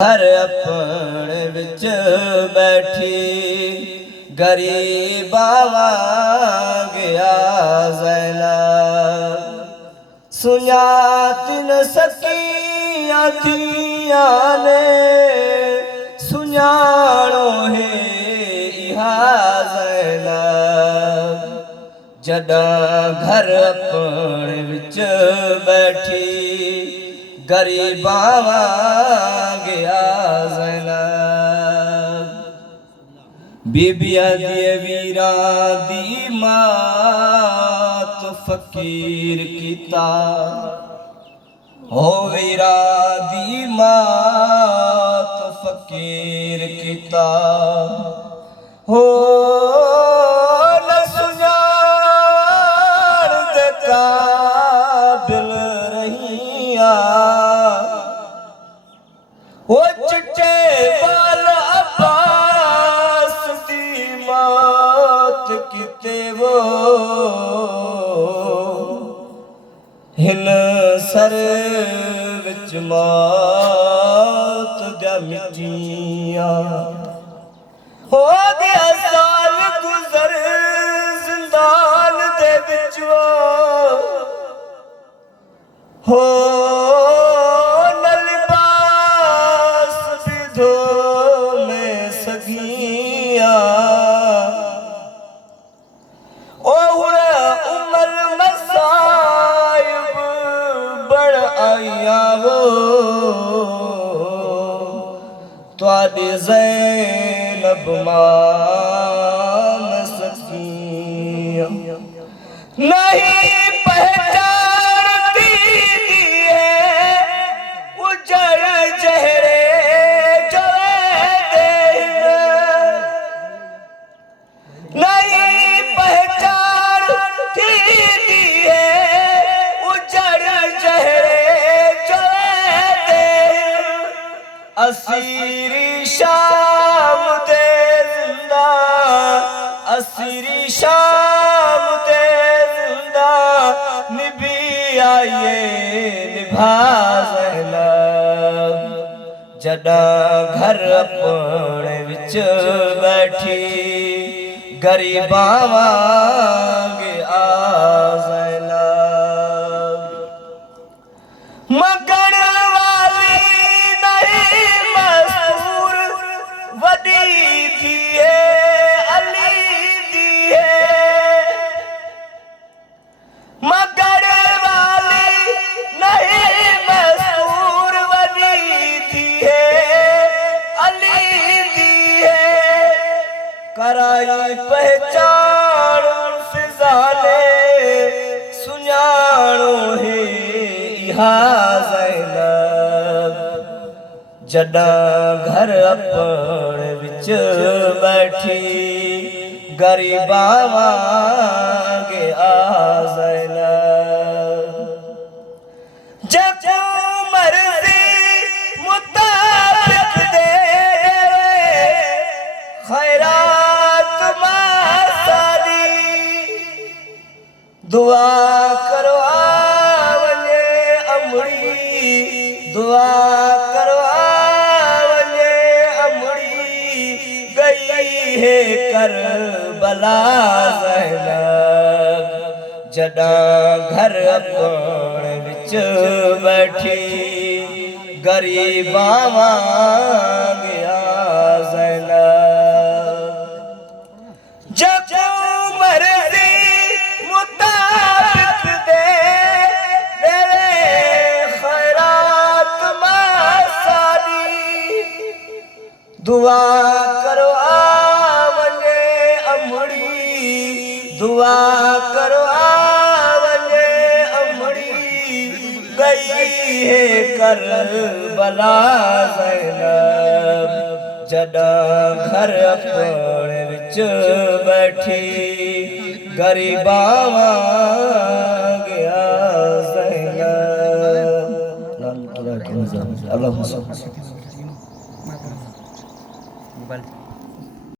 घर अपने विच बैठी गरीबां गया ज़ैनब सुञात न सकी अखियां ने सुञाणो है इहा ज़ैनब जॾां घर अपने विच बैठी गरीबां गया ज़ैनब बीबिया दिए वीरा दी मात फकीर कीता हो वीरा दी मात फकीर कीता हो न सुञाण दे काबिल रहिया वो चिट्टे बाल अब्बास दी मौत किते वो हिन सर विच मौत दा मिटिया हो गया साल गुजर जिंदान दे विच हो त्वाडी ज़ैनब मान सकिया नहीं पहचानती है उजड़ चेहरे जले नहीं पहचानती है उजड़ चेहरे जले असीरी शाम दे जिंदा असीरी शाम दे जिंदा निभी आइए निभा ज़ैनब जॾां घर अपने विच बैठी गरीबां गया ज़ैनब मगन वाली नहीं मशहूर वडी थी अली दी मगर वाली नहीं मशहूर वडी थी अली दी कराई पहचान फिजाने सुञाणो है इहा ज़ैनब जॾां घर अपने विच बैठी गरीबां गया ज़ैनब जब मर्ज़ी मुताबिक दे खैरात मासादी दुआ करो आवने अमड़ी दुआ है करबला ज़ैनब जॾां घर अपने विच बैठी गरीबां गया ज़ैनब जब मर्ज़ी मुताबिक दे खैरात मासादी दुआ करो दुआ करो आवने अमड़ी गई है करबला ज़ैनब जॾां घर अपने विच बैठी गरीबां गया ज़ैनब। अल्लाह